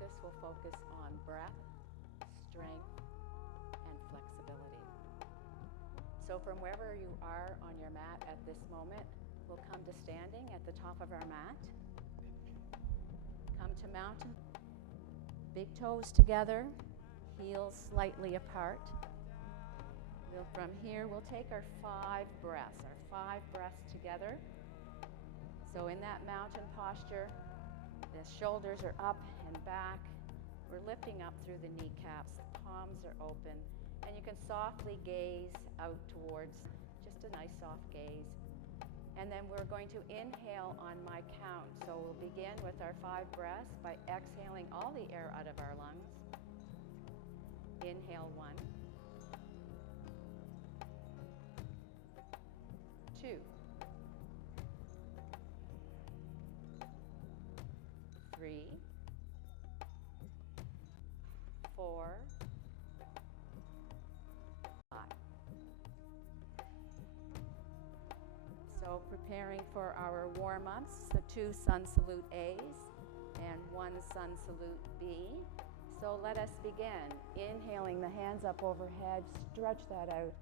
practice will focus on breath, strength, and flexibility. So from wherever you are on your mat at this moment, we'll come to standing at the top of our mat. Come to mountain. Big toes together, heels slightly apart. From here, we'll take our 5 breaths together. So in that mountain posture, the shoulders are up and back. We're lifting up through the kneecaps, the palms are open, and you can softly gaze out towards, just a nice soft gaze. And then we're going to inhale on my count. So we'll begin with our 5 breaths by exhaling all the air out of our lungs. Inhale 1, 2, 3, 4, 5. So preparing for our warm-ups, the 2 sun salute A's and 1 sun salute B. So let us begin. Inhaling, the hands up overhead, stretch that out.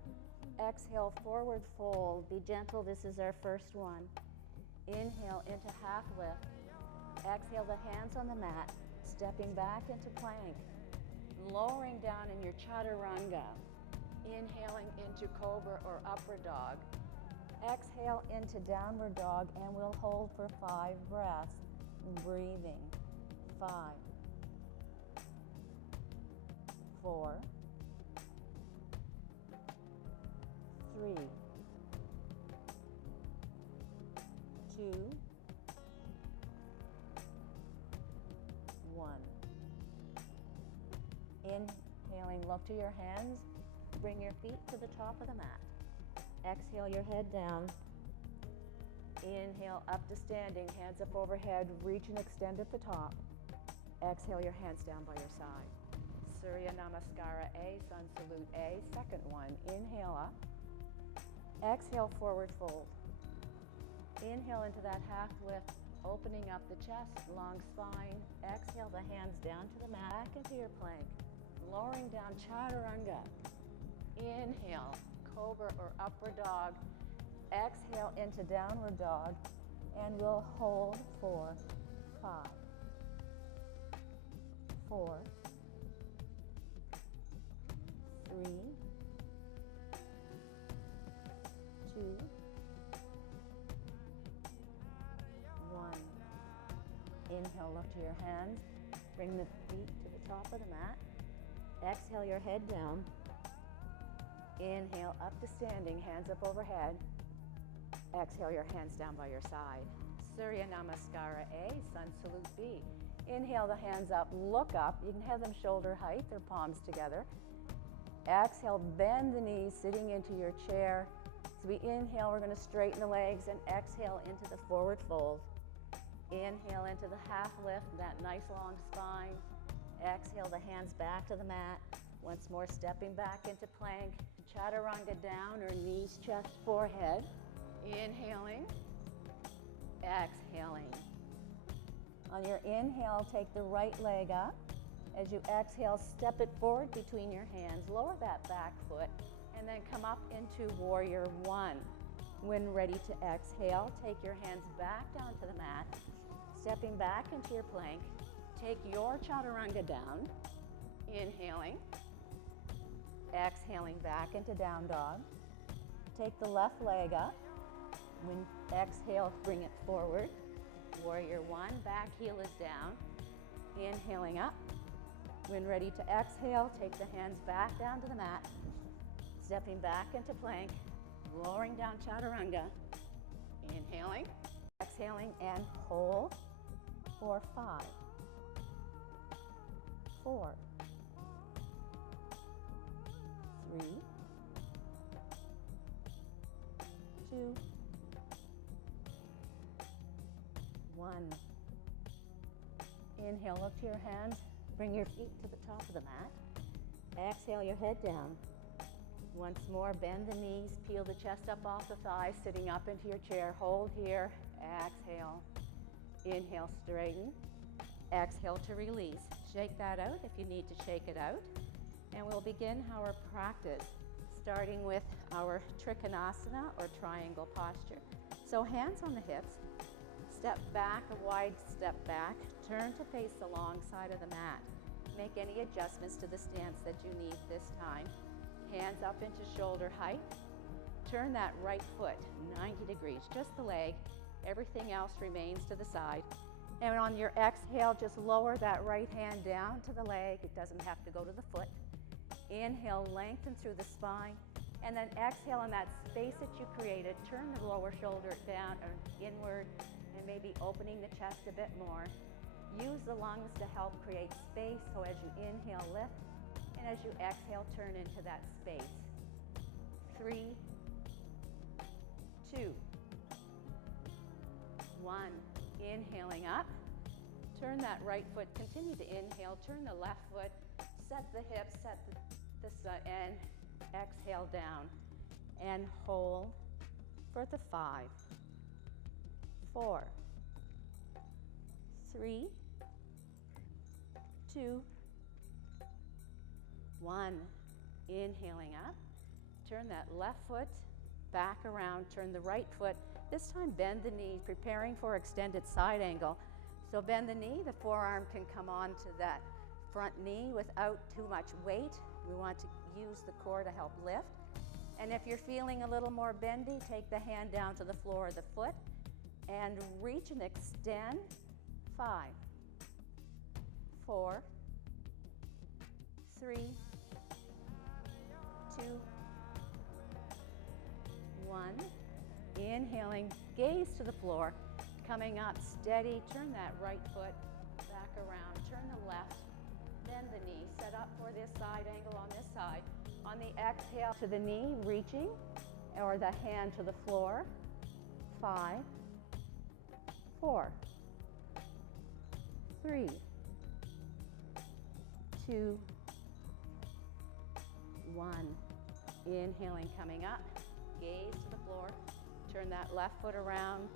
Exhale, forward fold. Be gentle, this is our first one. Inhale into half lift. Exhale, the hands on the mat, stepping back into plank. Lowering down in your chaturanga. Inhaling into cobra or upward dog. Exhale into downward dog, and we'll hold for 5 breaths. Breathing. 5, 4, 3, 2, 1. Inhaling, look to your hands. Bring your feet to the top of the mat. Exhale your head down. Inhale up to standing, hands up overhead, reach and extend at the top. Exhale your hands down by your side. Surya Namaskara A, Sun Salute A, second one. Inhale up. Exhale, forward fold. Inhale into that half lift, opening up the chest, long spine. Exhale the hands down to the mat, back into your plank. Lowering down, chaturanga. Inhale, cobra or upward dog. Exhale into downward dog, and we'll hold for 5, 4, 3, 2, 1. Inhale, look to your hands. Bring the feet to the top of the mat. Exhale your head down. Inhale up to standing, hands up overhead. Exhale your hands down by your side. Surya Namaskara A, Sun Salute B. Inhale the hands up, look up. You can have them shoulder height, their palms together. Exhale, bend the knees, sitting into your chair. So we inhale, we're going to straighten the legs, and exhale into the forward fold. Inhale into the half lift, that nice long spine. Exhale the hands back to the mat. Once more, stepping back into plank. Chaturanga down, or knees, chest, forehead. Inhaling, exhaling. On your inhale, take the right leg up. As you exhale, step it forward between your hands. Lower that back foot, and then come up into warrior 1. When ready to exhale, take your hands back down to the mat. Stepping back into your plank. Take your chaturanga down. Inhaling. Exhaling back into down dog. Take the left leg up. When exhale, bring it forward. Warrior 1, back heel is down. Inhaling up. When ready to exhale, take the hands back down to the mat. Stepping back into plank. Lowering down chaturanga. Inhaling. Exhaling and hold for 5, 4, 3, 2, 1. Inhale, look to your hands. Bring your feet to the top of the mat. Exhale your head down. Once more, bend the knees, peel the chest up off the thighs, sitting up into your chair. Hold here. Exhale. Inhale, straighten. Exhale to release. Shake that out if you need to shake it out. And we'll begin our practice, starting with our Trikonasana or triangle posture. So hands on the hips, step back, a wide step back, turn to face the long side of the mat. Make any adjustments to the stance that you need this time. Hands up into shoulder height. Turn that right foot 90 degrees, just the leg. Everything else remains to the side. And on your exhale, just lower that right hand down to the leg. It doesn't have to go to the foot. Inhale, lengthen through the spine. And then exhale in that space that you created. Turn the lower shoulder down or inward and maybe opening the chest a bit more. Use the lungs to help create space. So as you inhale, lift. And as you exhale, turn into that space. 3, 2, 1. Inhaling up. Turn that right foot. Continue to inhale. Turn the left foot. Set the hips. Set the side. And exhale down. And hold for the 5, 4, 3, 2, 1. Inhaling up. Turn that left foot back around. Turn the right foot. This time bend the knee, preparing for extended side angle. So bend the knee. The forearm can come onto that front knee without too much weight. We want to use the core to help lift. And if you're feeling a little more bendy, take the hand down to the floor of the foot and reach and extend. 5, 4, 3, 2, 1. Inhaling, gaze to the floor. Coming up, steady. Turn that right foot back around. Turn the left. Bend the knee. Set up for this side angle on this side. On the exhale to the knee, reaching, or the hand to the floor. 5, 4, 3, 2, 1. Inhaling, coming up. Gaze to the floor. Turn that left foot around.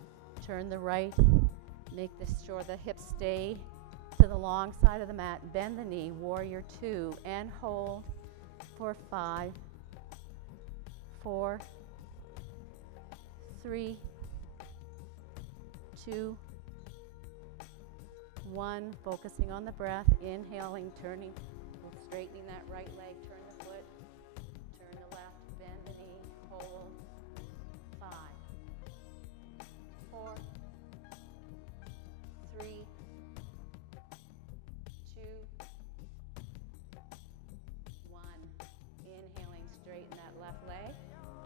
Turn the right. Make sure the hips stay to the long side of the mat. Bend the knee. Warrior 2. And hold for 5, 4, 3, 2, 1. Focusing on the breath. Inhaling, turning, straightening that right leg. Turn the foot. Turn the left. Bend the knee. Hold. 5, 4, 3, 2, 1. Inhaling, straighten that left leg.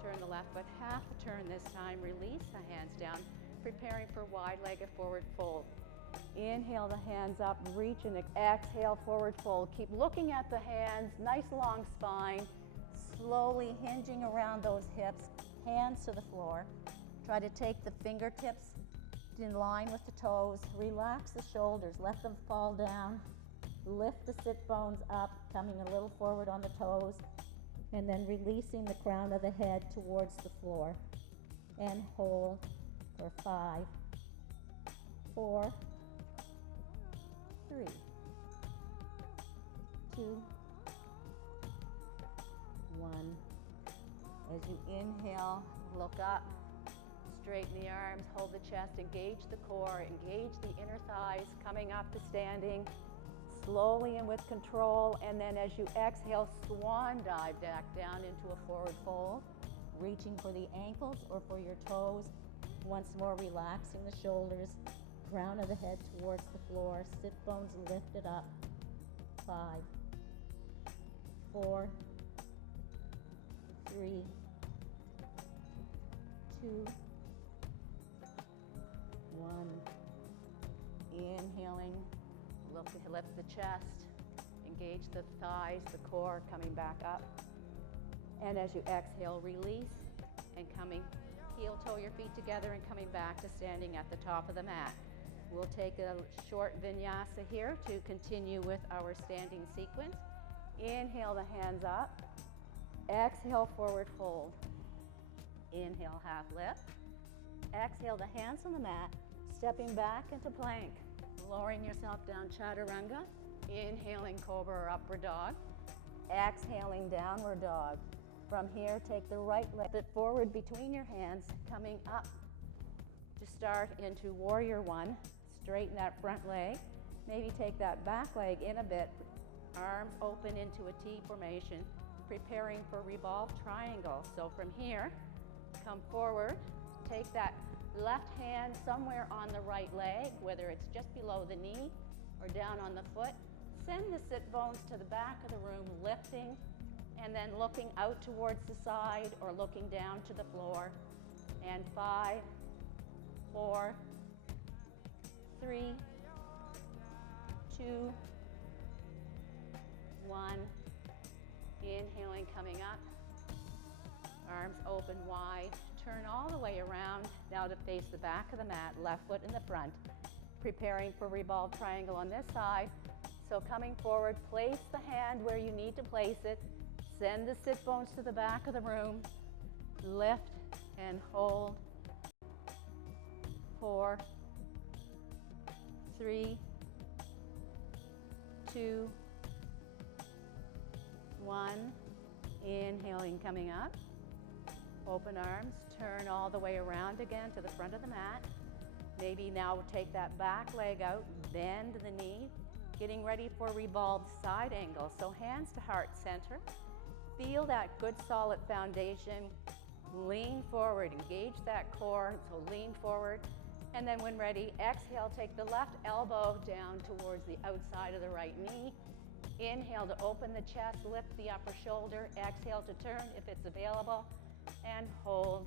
Turn the left foot half a turn this time. Release the hands down, preparing for wide-legged forward fold. Inhale the hands up, reach and exhale, forward fold. Keep looking at the hands, nice long spine. Slowly hinging around those hips, hands to the floor. Try to take the fingertips in line with the toes. Relax the shoulders, let them fall down. Lift the sit bones up, coming a little forward on the toes, and then releasing the crown of the head towards the floor. And hold for 5, 4, 3, 2, 1. As you inhale, look up, straighten the arms, hold the chest, engage the core, engage the inner thighs, coming up to standing, slowly and with control. And then as you exhale, swan dive back down into a forward fold, reaching for the ankles or for your toes. Once more, relaxing the shoulders, crown of the head towards the floor, sit bones lifted up. 5, 4, 3, 2, 1. Inhaling, lift the chest, engage the thighs, the core, coming back up. And as you exhale, release, and coming, heel toe your feet together and coming back to standing at the top of the mat. We'll take a short vinyasa here to continue with our standing sequence. Inhale the hands up. Exhale, forward fold. Inhale, half lift. Exhale the hands on the mat, stepping back into plank. Lowering yourself down, chaturanga. Inhaling cobra or upward dog. Exhaling downward dog. From here, take the right leg forward between your hands, coming up to start into warrior one. Straighten that front leg. Maybe take that back leg in a bit. Arms open into a T formation, preparing for revolved triangle. So from here, come forward, take that left hand somewhere on the right leg, whether it's just below the knee or down on the foot. Send the sit bones to the back of the room, lifting, and then looking out towards the side or looking down to the floor. And 5, 4, 3, 2, 1. Inhaling, coming up. Arms open wide. Turn all the way around. Now to face the back of the mat, left foot in the front. Preparing for revolved triangle on this side. So coming forward, place the hand where you need to place it. Send the sit bones to the back of the room. Lift and hold. 4, 3, 2, 1. Inhaling, coming up. Open arms, turn all the way around again to the front of the mat. Maybe now take that back leg out, bend the knee, getting ready for revolved side angle. So hands to heart center. Feel that good solid foundation. Lean forward, engage that core, so lean forward. And then when ready, exhale, take the left elbow down towards the outside of the right knee. Inhale to open the chest, lift the upper shoulder. Exhale to turn if it's available. And hold.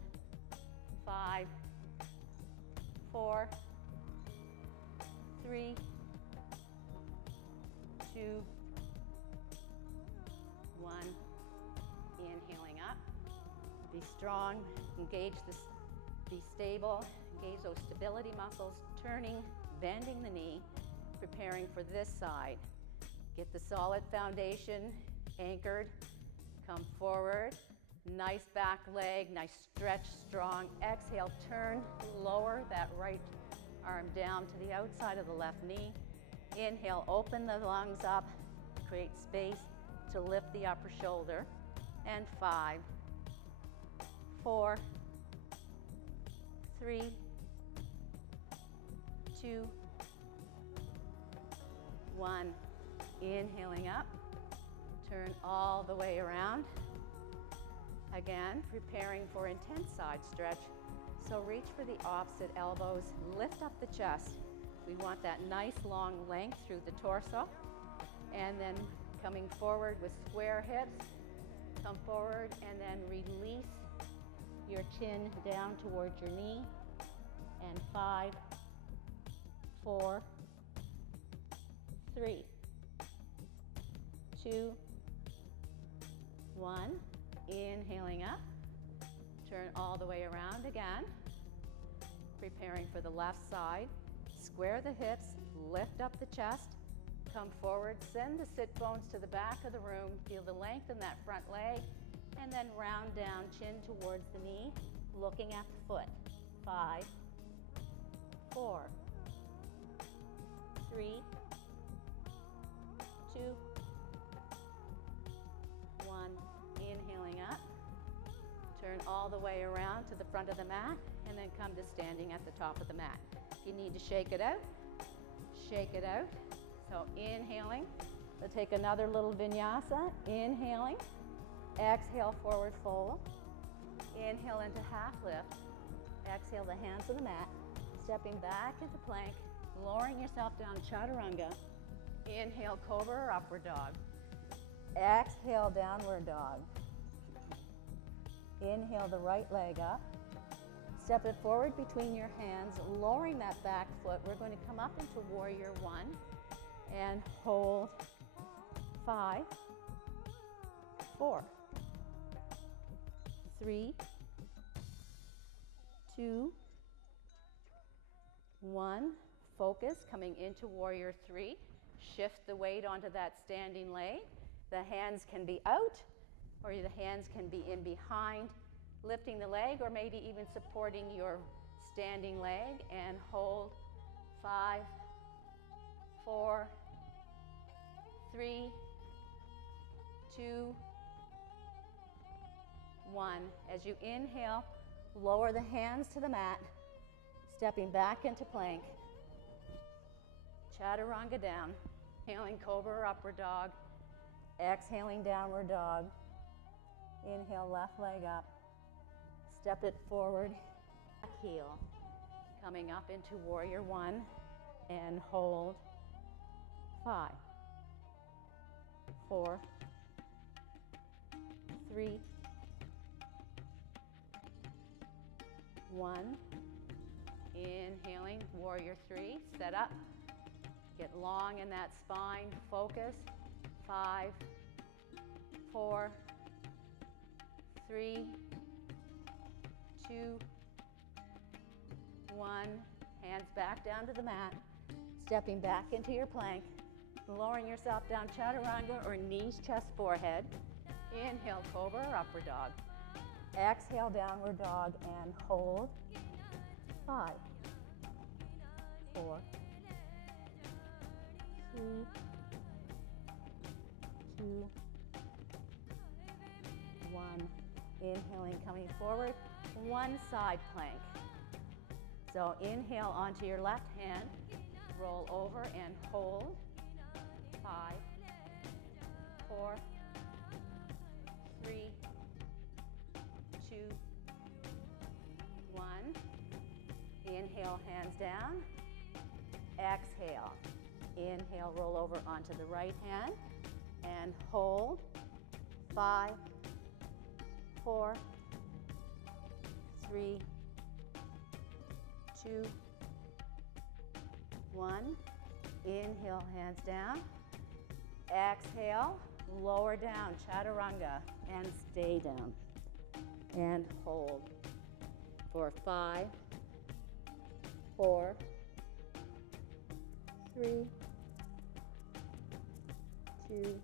5, 4, 3, 2, 1. Inhaling up. Be strong, engage this, be stable, engage those stability muscles, turning, bending the knee, preparing for this side. Get the solid foundation anchored, come forward, nice back leg, nice stretch, strong. Exhale, turn, lower that right arm down to the outside of the left knee. Inhale, open the lungs up, create space to lift the upper shoulder. And 5, 4, 3, 2, 1. Inhaling up, turn all the way around. Again, preparing for intense side stretch. So reach for the opposite elbows, lift up the chest. We want that nice long length through the torso. And then coming forward with square hips, come forward and then release your chin down towards your knee. And 5, 4, 3, 2, 1. Inhaling up. Turn all the way around again. Preparing for the left side. Square the hips, lift up the chest. Come forward, send the sit bones to the back of the room. Feel the length in that front leg. And then round down, chin towards the knee, looking at the foot. 5, 4, 3, 2, 1. Inhaling up. Turn all the way around to the front of the mat, and then come to standing at the top of the mat. If you need to shake it out, shake it out. So inhaling, we'll take another little vinyasa. Inhaling, exhale, forward fold. Inhale into half lift. Exhale the hands to the mat. Stepping back into plank, lowering yourself down, chaturanga. Inhale, cobra or upward dog. Exhale, downward dog. Inhale the right leg up. Step it forward between your hands, lowering that back foot. We're going to come up into warrior one and hold. 5, 4, 3, 2, 1. Focus, coming into warrior three. Shift the weight onto that standing leg. The hands can be out, or the hands can be in behind, lifting the leg, or maybe even supporting your standing leg, and hold. 5, 4, 3, 2, 1. As you inhale, lower the hands to the mat, stepping back into plank. Chaturanga down. Inhaling cobra or upward dog. Exhaling downward dog. Inhale, left leg up. Step it forward. Back heel. Coming up into warrior one and hold. 5, 4, 3, 1. Inhaling, warrior three, set up. Get long in that spine, focus. 5, 4, 3, 2, 1. Hands back down to the mat. Stepping back into your plank. Lowering yourself down, chaturanga or knees, chest, forehead. Inhale, cobra or upward dog. Exhale, downward dog and hold. 5, 4, 3, 2, 1. Inhaling, coming forward. One side plank. So inhale onto your left hand. Roll over and hold. 5, 4, 3, 2, 1. Inhale, hands down. Exhale. Inhale, roll over onto the right hand and hold. 5, 4, 3, 2, 1. Inhale, hands down. Exhale, lower down, chaturanga, and stay down. And hold for 5, 4, 3, 2,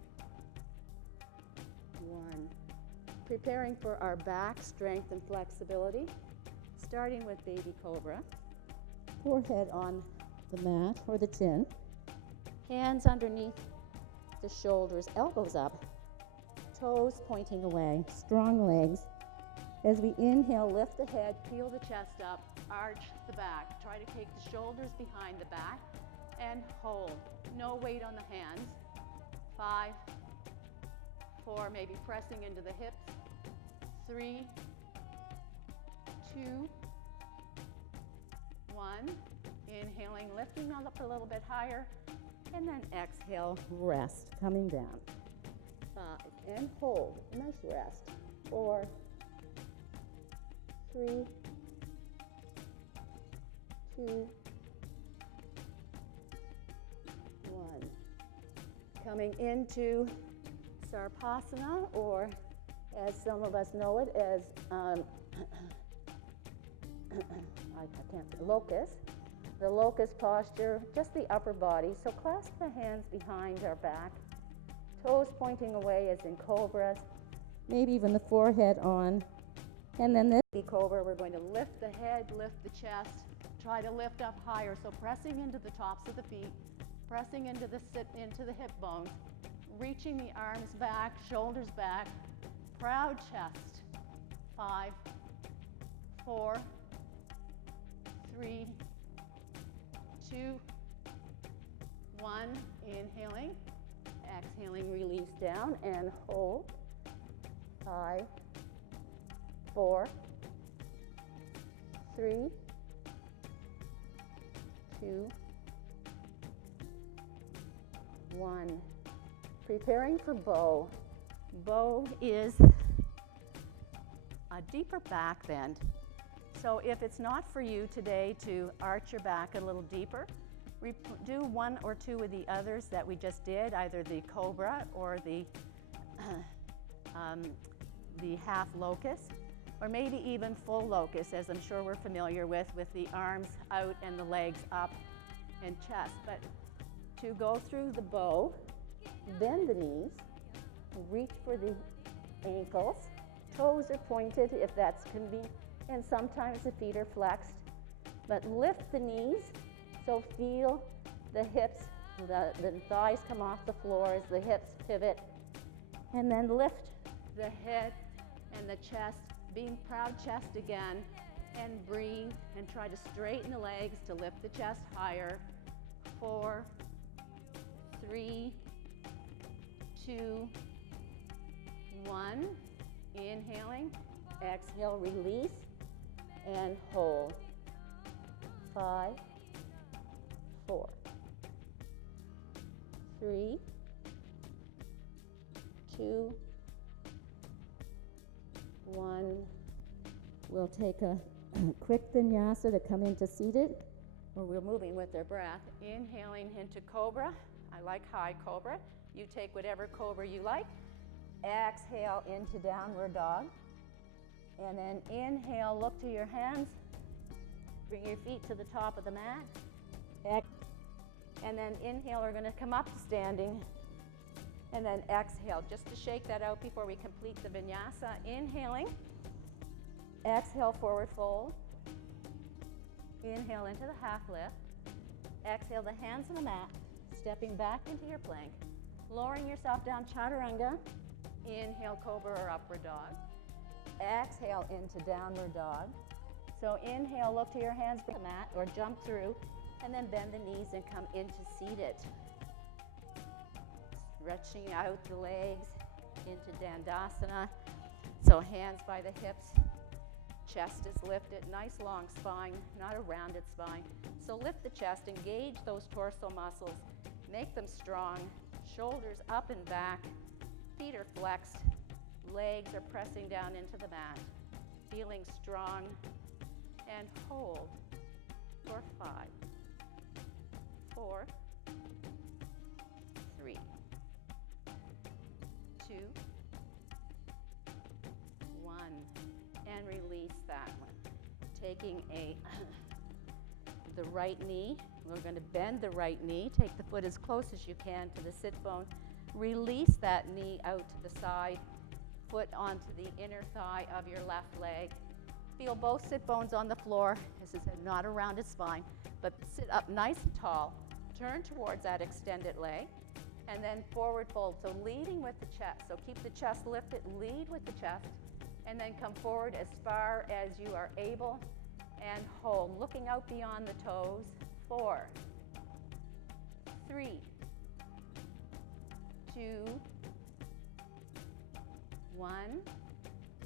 1. Preparing for our back strength and flexibility, starting with baby cobra. Forehead on the mat or the chin. Hands underneath the shoulders, elbows up. Toes pointing away, strong legs. As we inhale, lift the head, peel the chest up, arch the back. Try to take the shoulders behind the back and hold. No weight on the hands. 5, 4, maybe pressing into the hips. 3, 2, 1. Inhaling, lifting up a little bit higher. And then exhale, rest, coming down. 5, and hold, nice rest. 4, 3, 2, 1. Coming into Sarpasana, or as some of us know it as locust. The locust posture, just the upper body. So clasp the hands behind our back, toes pointing away as in cobras, maybe even the forehead on. And then this cobra, we're going to lift the head, lift the chest, try to lift up higher. So pressing into the tops of the feet, pressing into the hip bones, reaching the arms back, shoulders back, proud chest. 5, 4, 3, 2, 1. Inhaling, exhaling, release down and hold. 5, 4, 3, 2, 1. Preparing for bow. Bow is a deeper back bend. So if it's not for you today to arch your back a little deeper, do one or two of the others that we just did, either the cobra or the half locust, or maybe even full locust, as I'm sure we're familiar with the arms out and the legs up and chest. But to go through the bow, bend the knees, reach for the ankles, toes are pointed if that's convenient, and sometimes the feet are flexed. But lift the knees, so feel the hips The thighs come off the floor as the hips pivot. And then lift the head and the chest, being proud chest again. And breathe and try to straighten the legs to lift the chest higher. 4, 3, 2, 1. Inhaling, exhale, release, and hold. 5, 4, 3, 2, 1. We'll take a quick vinyasa to come into seated, where we're moving with our breath. Inhaling into cobra. I like high cobra. You take whatever cobra you like. Exhale into downward dog. And then inhale, look to your hands. Bring your feet to the top of the mat. And then inhale, we're going to come up to standing. And then exhale, just to shake that out before we complete the vinyasa. Inhaling. Exhale, forward fold. Inhale into the half lift. Exhale, the hands on the mat. Stepping back into your plank. Lowering yourself down, chaturanga. Inhale, cobra or upward dog. Exhale into downward dog. So inhale, look to your hands, bring the mat or jump through, and then bend the knees and come into seated. Stretching out the legs into Dandasana. So hands by the hips. Chest is lifted, nice long spine, not a rounded spine. So lift the chest, engage those torso muscles, make them strong, shoulders up and back, feet are flexed, legs are pressing down into the mat, feeling strong, and hold for 5, 4, 3, 2, 1. And release that one. Taking the right knee, we're going to bend the right knee. Take the foot as close as you can to the sit bone. Release that knee out to the side, foot onto the inner thigh of your left leg. Feel both sit bones on the floor. This is not a rounded spine, but sit up nice and tall. Turn towards that extended leg, and then forward fold. So leading with the chest. So keep the chest lifted, lead with the chest. And then come forward as far as you are able and hold, looking out beyond the toes. 4, 3, 2, 1.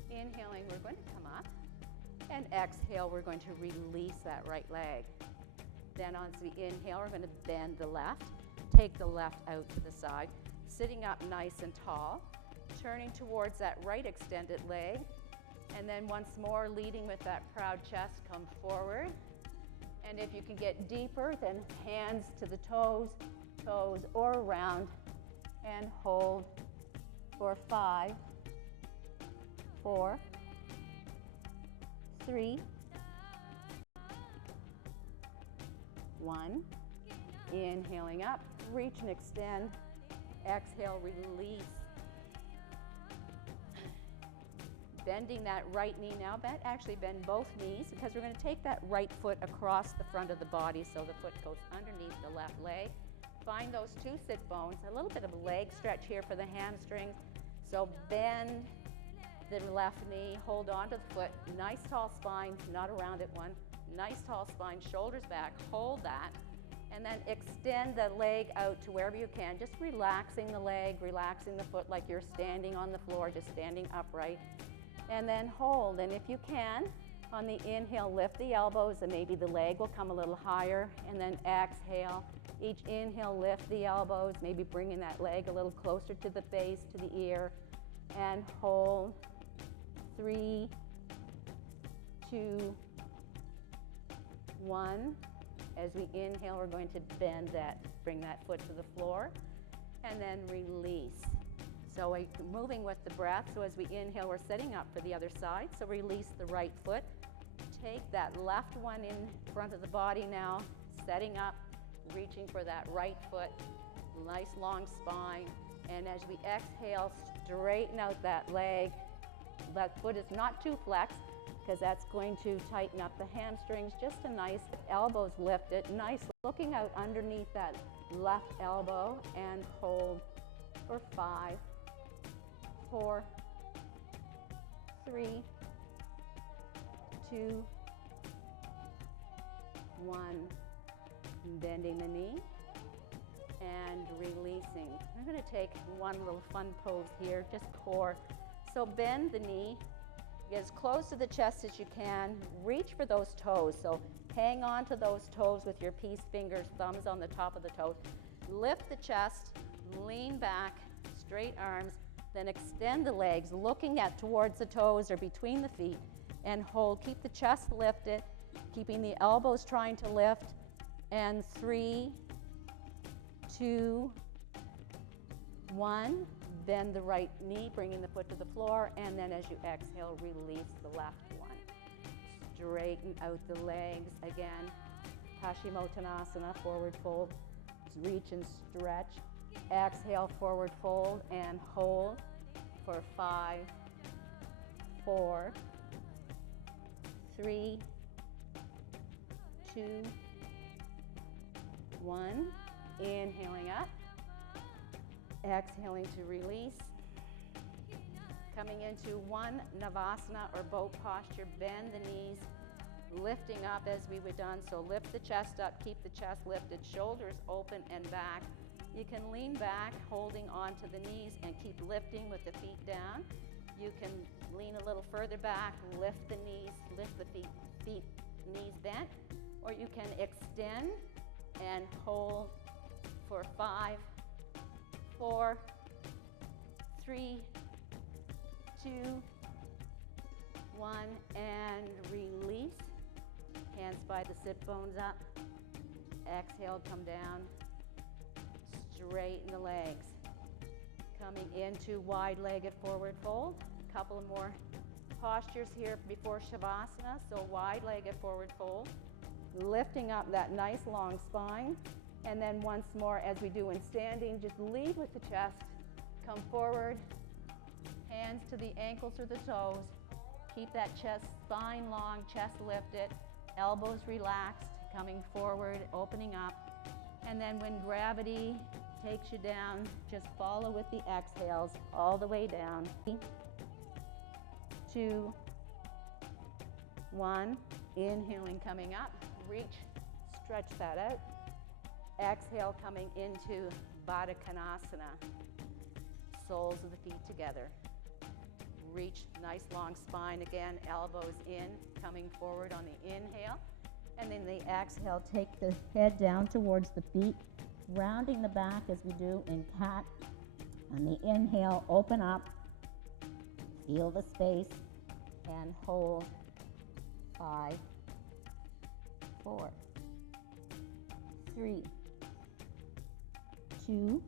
Inhaling, we're going to come up. And exhale, we're going to release that right leg. Then on the inhale, we're going to bend the left. Take the left out to the side. Sitting up nice and tall. Turning towards that right extended leg. And then once more, leading with that proud chest, come forward. And if you can get deeper, then hands to the toes or around, and hold for 5, 4, 3, 1. Inhaling up, reach and extend. Exhale, release. Bending that right knee now. Actually bend both knees, because we're going to take that right foot across the front of the body so the foot goes underneath the left leg. Find those 2 sit bones. A little bit of a leg stretch here for the hamstrings. So bend the left knee, hold on to the foot. Nice tall spine, not a rounded one. Nice tall spine, shoulders back. Hold that. And then extend the leg out to wherever you can. Just relaxing the leg, relaxing the foot like you're standing on the floor, just standing upright. And then hold, and if you can, on the inhale, lift the elbows, and maybe the leg will come a little higher, and then exhale. Each inhale, lift the elbows, maybe bringing that leg a little closer to the face, to the ear, and hold. 3, 2, 1. As we inhale, we're going to bend that, bring that foot to the floor, and then release. So we're moving with the breath. So as we inhale, we're setting up for the other side. So release the right foot. Take that left one in front of the body now, setting up, reaching for that right foot. Nice long spine. And as we exhale, straighten out that leg. That foot is not too flexed, because that's going to tighten up the hamstrings. Just a nice, elbows lifted, nice, looking out underneath that left elbow, and hold for 5, 4, 3, 2, 1. Bending the knee and releasing. I'm going to take one little fun pose here, just core. So bend the knee, get as close to the chest as you can. Reach for those toes. So hang on to those toes with your peace fingers, thumbs on the top of the toes. Lift the chest, lean back, straight arms, then extend the legs, looking at towards the toes or between the feet, and hold. Keep the chest lifted, keeping the elbows trying to lift. And 3, 2, 1. Bend the right knee, bringing the foot to the floor, and then as you exhale, release the left one. Straighten out the legs again. Paschimottanasana, forward fold. Reach and stretch. Exhale, forward fold, and hold for 5, 4, 3, 2, 1. Inhaling up. Exhaling to release. Coming into one Navasana or boat posture. Bend the knees, lifting up as we were done. So lift the chest up, keep the chest lifted, shoulders open and back. You can lean back, holding onto the knees, and keep lifting with the feet down. You can lean a little further back, lift the knees, lift the feet, knees bent, or you can extend and hold for 5, 4, 3, 2, 1, and release. Hands by the sit bones up. Exhale, come down. Straighten the legs. Coming into wide-legged forward fold. Couple of more postures here before Shavasana. So wide-legged forward fold. Lifting up that nice long spine. And then once more, as we do in standing, just lead with the chest. Come forward. Hands to the ankles or the toes. Keep that chest, spine long, chest lifted. Elbows relaxed, coming forward, opening up. And then when gravity takes you down, just follow with the exhales all the way down. 2, 1. Inhaling, coming up. Reach, stretch that out. Exhale, coming into Baddha Konasana. Soles of the feet together. Reach, nice long spine again, elbows in, coming forward on the inhale. And then the exhale, take the head down towards the feet, rounding the back as we do in cat. On the inhale, open up, feel the space, and hold. 5, 4, 3, 2,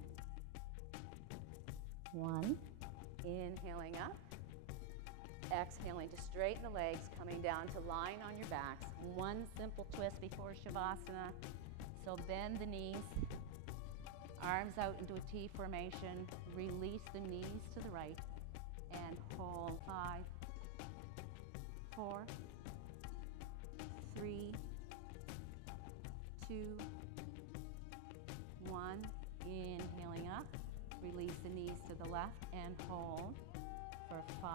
1. Inhaling up. Exhaling to straighten the legs, coming down to lying on your backs. One simple twist before Shavasana. So bend the knees, arms out into a T formation. Release the knees to the right and hold. 5, 4, 3, 2, 1. Inhaling up. Release the knees to the left and hold for 5,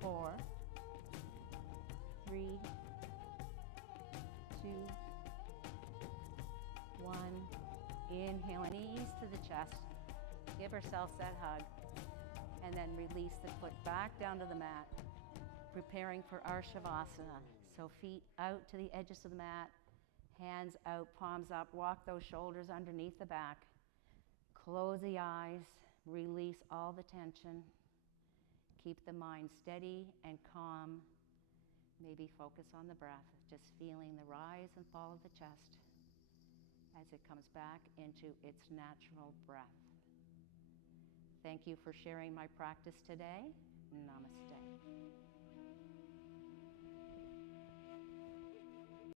4, 3, 2, 1. Inhaling, knees to the chest. Give ourselves that hug. And then release the foot back down to the mat. Preparing for our Shavasana. So feet out to the edges of the mat. Hands out, palms up. Walk those shoulders underneath the back. Close the eyes. Release all the tension. Keep the mind steady and calm. Maybe focus on the breath, just feeling the rise and fall of the chest as it comes back into its natural breath. Thank you for sharing my practice today. Namaste.